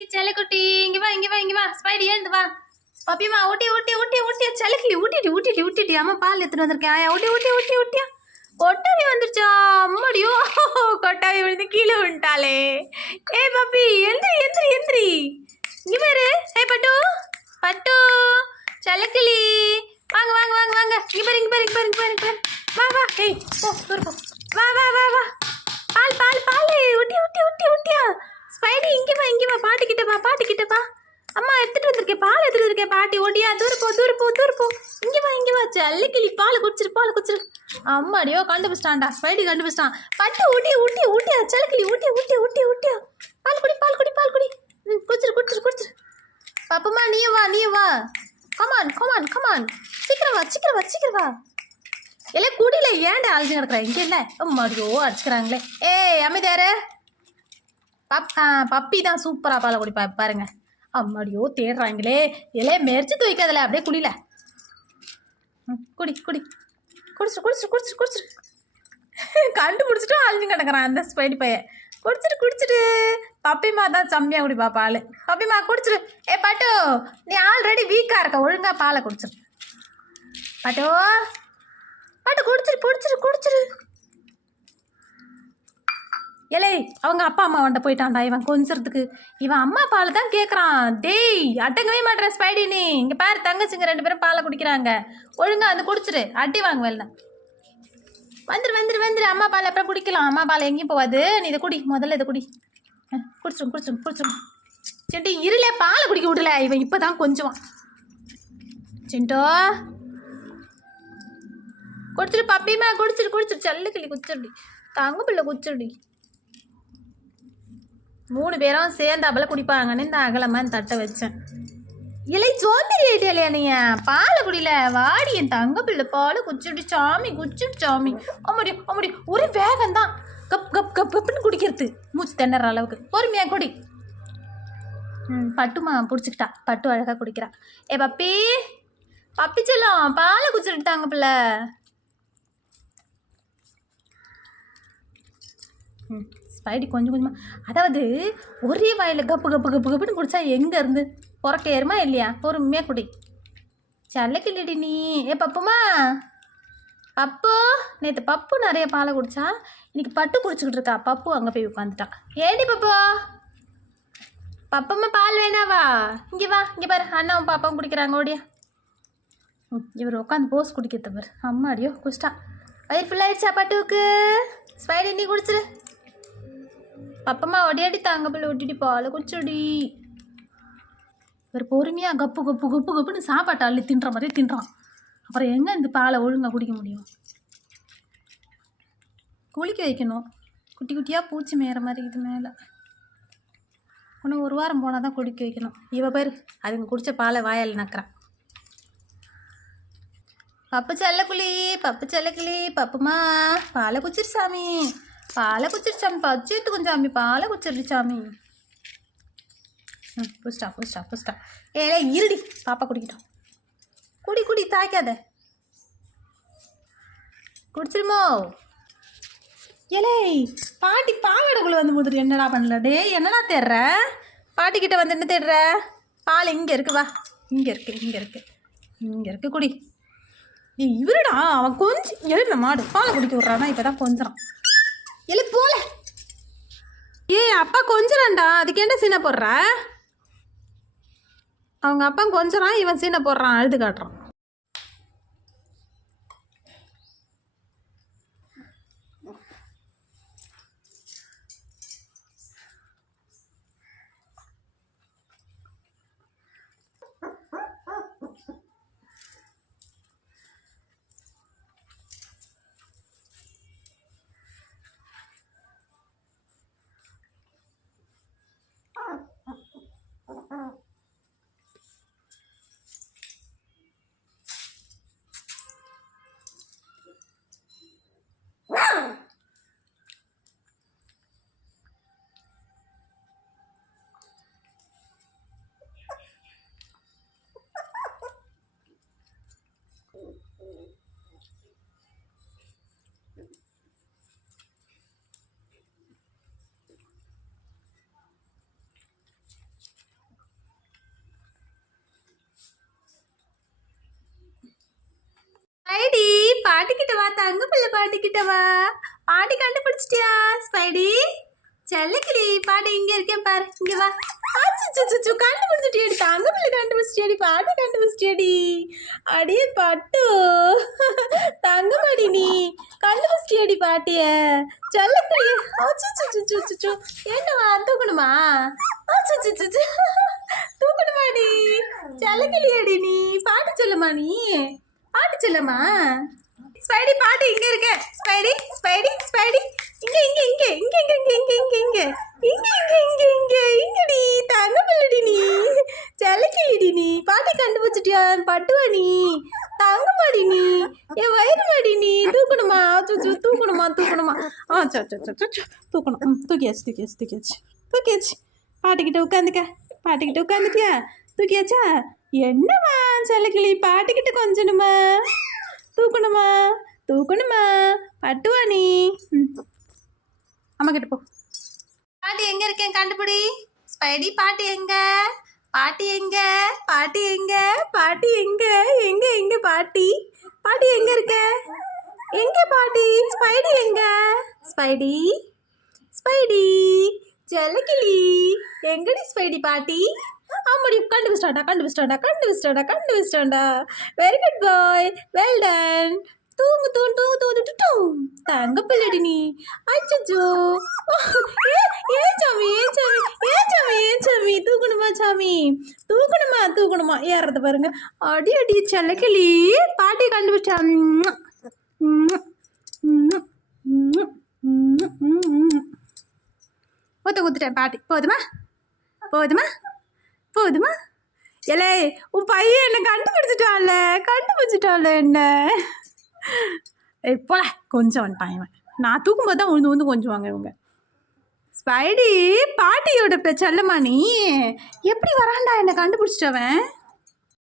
செலக்குட்டி இங்க வா இங்க வா இங்க வா ஸ்பைடி எழுந்து வா பப்பிமா ஊட்டி ஊட்டி ஊட்டி ஊட்டி செல்லக்கிளி ஊட்டிடி ஊட்டிடி ஊட்டிடி அம்மா பால் எடுத்துட்டு வந்திருக்கேன் ஆயா ஊட்டி ஊட்டி ஊட்டி ஊட்டியா கொட்டாவி வந்துருச்சா அம்மாடியோ கொட்டாவி விழுந்து கீழே விழுந்துட்டாளே ஏய் பப்பி எந்திரி எந்திரி எந்திரி இங்க பாரு ஏய் பட்டு பட்டு செலக்கிளி வாங்க வாங்க வாங்க வாங்க இங்க பாரு இங்க பாரு இங்க பாரு இங்க பாரு இங்க பாரு வா வா ஏய் போ போ வா வா வா வா பால் பால் பால் ஊட்டி ஊட்டி ஊட்டி ஊட்டியா ஸ்பைடி இங்க வா இங்க வா பாட்டி கிட்ட வா பாட்டி கிட்ட வா அம்மா எடுத்துட்டு வந்திருக்கேன் பால் எடுத்துட்டு வந்திருக்கேன் பாட்டி ஓடியா தூர போ தூர போ தூர போ இங்க வா இங்க வா ஜல்லிக்கிளி பால் குடிச்சிரு பால் குடிச்சிரு. அம்மாடியோ கண்டுபிடிச்சிட்டான்டா. ஸ்பைடி கண்டுபிடிச்சிட்டான். பட்டு ஊட்டி ஊட்டி ஊட்டியா? ஜல்லிக்கிளி ஊட்டி ஊட்டி ஊட்டி ஊட்டியா? பால் குடி பால் குடி பால் குடி. ம் குடிச்சிரு குடிச்சிரு குடிச்சிரு. பாப்பம்மா நீ வா நீ வா. கமான் கமான் கமான் சீக்கிரம் வா சீக்கிரம் வா சீக்கிரம் வா. எல்லாம் குடியில ஏன்டா அழிஞ்சு கிடக்குற? இங்கே இல்லை. மடியோ அடிச்சுக்கிறாங்களே. ஏய் அமைதியாரு பப் ஆ பப்பி தான் சூப்பராக பாலை குடிப்பா பாருங்க. அம்மாடியோ தேடுறாங்களே. இலையை மெரிச்சு துவைக்காதல அப்படியே குடியில. குடி குடி. குடிச்சிரு குடிச்சிரு குடிச்சிரு குடிச்சிரு. கண்டுபிடிச்சிட்டும் அழிஞ்சு கிடக்குறான் அந்த ஸ்பைடி பையன். குடிச்சிட்டு குடிச்சிட்டு பப்பிமா தான் செம்மையாக குடிப்பா பால். பப்பிமா குடிச்சிரு. ஏ பட்டு நீ ஆல்ரெடி வீக்காக இருக்க. ஒழுங்காக பாலை குடிச்சிரு. பட்டோ குடிச்சிரு குடிச்சிரு குடிச்சிரு எலே அவங்க அப்பா அம்மா வந்துட்டு போயிட்டான்டா இவன் கொஞ்சத்துக்கு இவன் அம்மா பால் தான் கேட்குறான் டேய் அட்டங்கவே மாட்டேற ஸ்பைடி நீ. இங்கே பாரு தங்கச்சிங்க ரெண்டு பேரும் பாலை குடிக்கிறாங்க. ஒழுங்காக வந்து குடிச்சிரு அட்டி வாங்க வெளில வந்துரு வந்துரு வந்துரு. அம்மா பால் அப்புறம் குடிக்கலாம். அம்மா பால் எங்கேயும் போகாது. நீ இதை குடி. முதல்ல இதை குடி. குடிச்சிடும் குடிச்சிரும் குடிச்சிடும் குடிச்சிரும். சிண்டி இருளே பாலை குடிக்க விடல. இவன் இப்போ தான் கொஞ்சம் சென்ட்டோ குடிச்சிரு பப்பிமா குடிச்சிரு குடிச்சிரு. சல்லு கிளி குடிச்சிருடி தங்க பிள்ளை குடிச்சிருடி மூணு பேரும் சேர்ந்தாப்பில் குடிப்பாங்கன்னு இந்த அகலமாக இந்த தட்டை வச்சேன். இலை சோம்பேறி ஆயிட்டே இல்லையா நீ பாலை குடியில வாடி என் தங்க பிள்ளை பால் குச்சிட்டு சாமி குச்சிட்டு சாமி. அம்மாடி அம்மாடி ஒரு வேகம் தான். கப் கப் கப் கப்னு குடிக்கிறது. மூச்சு திணற அளவுக்கு. பொறுமையா குடி. ம் பட்டுமா பிடிச்சிக்கிட்டா. பட்டு அழகாக குடிக்கிறா. ஏ பப்பி. பப்பி செல்லம் பாலை குச்சிட்டு தாங்க பிள்ளை. ம். ஸ்பைடி கொஞ்சம் கொஞ்சமாக அதாவது ஒரே வாயில் கப்பு கப்பு கப்பு கப்புன்னு குடித்தா எங்கே இருந்து? புறக்க ஏறுமா இல்லையா? பொறுமையாக குடி. சல்லக்கில்லடி நீ. ஏ பப்புமா? பப்பு. நேற்று பப்பு நிறைய பாலை குடிச்சா இன்றைக்கி பட்டு குடிச்சிக்கிட்டு இருக்கா. பப்பு அங்கே போய் உட்காந்துட்டா ஏடி பப்பு? பப்பம்மா பால் வேணாவா இங்கே வா. இங்கே பாரு. அண்ணாவும் பாப்பாவும் குடிக்கிறாங்க. ஓடியா. இவர் உட்காந்து போஸ் குடிக்கிறது பாரு. அம்மா அடியோ குடிச்சிட்டா. வயிறு ஃபுல்லாகிடுச்சா பட்டுவுக்கு? ஸ்பைடி நீ குடிச்சிரு. பப்பம்மா ஒடியாடி தாங்க பிள்ளை ஒட்டிட்டு பால குச்சடி ஒரு பொறுமையாக கப்பு கப்பு கப்பு கப்புன்னு சாப்பாட்டை அள்ளி தின்ற மாதிரியே தின்றான். அப்புறம் எங்கே இந்த பாலை ஒழுங்காக குடிக்க முடியும்? குளிக்க வைக்கணும். குட்டி குட்டியாக பூச்சி மேற மாதிரி இது மேலே. இன்னும் ஒரு வாரம் போனால் தான் குடிக்க வைக்கணும். இவ பேர் அதுங்க குடித்த பாலை வாயால் நக்கிறான். பப்பு செல்லக்குழி பப்பு செல்லக்குழி பப்புமா பாலை குச்சிரு சாமி. பாலை குச்சிரு சாமி கொஞ்சம் சாமி பாலை குச்சிருச்சாமி ம் புஸ்டா புஷ்டா புஷ்டா ஏலே இருடி பாப்பா குடிக்கிட்டோம் குடி குடி தாய்க்காத குடிச்சிருமோ ஏலே பாட்டி பாவாடைக்குள்ள வந்து முதிரி என்னடா பண்ணல டே என்னடா தேடுற பாட்டி கிட்ட வந்து என்ன தேடுற பால் இங்கே இருக்கு வா இங்கே இருக்கு இங்கே இருக்கு இங்கே இருக்கு குடி இவருடா அவன் கொஞ்சம் எழுந்த மாடு பாலை குடிக்க விட்றானா இப்போ தான் எழு போல. ஏய் அப்பா கொஞ்சிறான்டா. அதுக்கேண்ட சீனை போடுற? அவங்க அப்பா கொஞ்சிறான் இவன் சீனை போடுறான் அழுது காட்டுறான். பாட்டிக்கிட்ட வா தங்க பிள்ளை பாட்டிக்கிட்ட வா. பாட்டி கண்டுபிடிச்சிட்டியா ஸ்பைடி? செல்லக்கிளி பாட்டி இங்க இருக்கேன் பாரு இங்க வா. அச்சச்சோ கண்டுபிடிச்சிட்டியடி தங்க பிள்ளை கண்டுபிடிச்சிட்டியடி பாட்டி கண்டுபிடிச்சிட்டியடி. அடியே பட்டு. தங்கமாடி நீ கண்டுபிடிச்சிட்டியடி பாட்டிய. செல்லக்கிளி அச்சச்சோ என்னவா தூக்கணுமா? அச்சச்சோ தூக்கணுமாடி செல்லக்கிளியடி நீ பாட்டு சொல்லுமா நீ? பாட்டு சொல்லுமா? ஸ்பைடி பாட்டு இங்க இருக்கு. ஸ்பைடி ஸ்பைடி ஸ்பைடி இங்க இங்க இங்க இங்க இங்க இங்க இங்க இங்க இங்க. இங்க இங்க இங்க இங்க. இங்கடி தங்க பிள்ளடி நீ. செல்லக்கிளிடி நீ. பாட்டி கண்டுபிடிச்சிட்டியா? பட்டுவா நீ. தங்கமாடி நீ. என் வயிறு மாடி நீ. தூக்கணுமா? அச்சோ தூக்கணுமா? தூக்கணுமா? ஆ சோ சோ சோ, தூக்கணும். ம், தூக்கியாச்சு தூக்கியாச்சு தூக்கியாச்சு. தூக்கியாச்சு. பாட்டுக்கிட்ட உட்காந்துக்க. பாட்டுக்கிட்ட உட்காந்துட்டியா தூக்கியாச்சா? என்னம்மா செல்லக்கிளி பாட்டுக்கிட்ட கொஞ்சணுமா? தூக்கணுமா? தூக்கணுமா? பட்டுவா நீ? அம்மா கிட்ட போ. பாட்டி எங்க இருக்கேன் கண்டுபிடி? ஸ்பைடி பாட்டி எங்க? பாட்டி எங்க? பாட்டி எங்க? பாட்டி எங்க? எங்க எங்க பாட்டி? பாட்டி எங்க இருக்க? எங்க பாட்டி? ஸ்பைடி எங்க? ஸ்பைடி? ஸ்பைடி? ஜலகிளி எங்கடி ஸ்பைடி பாட்டி? ஆமாடி கண்டுபிடிச்சிட்டாண்டா கண்டுபிடிச்சிட்டாண்டா கண்டுபிடிச்சிட்டாண்டா கண்டுபிடிச்சிட்டாண்டா very good boy well done தூங்கு தூண் தூங்கு தூங்கு டுட்டும் தங்க பிள்ளடி நீ. அச்சோ ஏன் சாமி ஏன் சாமி ஏன் சாமி ஏன் சாமி. தூக்கணுமா சாமி? தூக்கணுமா தூக்கணுமா? ஏறது பாருங்க. அடி அடி செல்லக்கிளி. பாட்டி கண்டுபிடிச்சா. ஒத்த குத்துட்டேன் பாட்டி. போதுமா? போதுமா? போதுமா? ஏலே உன் பையன் என்ன கண்டுபிடிச்சிட்டான்ல. கண்டுபிடிச்சிட்டான்ல என்ன? போல கொஞ்சம் வந்துட்டான் இவன் நான் தூக்கும்போது தான் உழுந்து உழுந்து கொஞ்சுவாங்க இவங்க. ஸ்பைடி பாட்டியோட செல்லம்மா நீ. எப்படி வரான்டா என்னை கண்டுபிடிச்சிட்டவன்?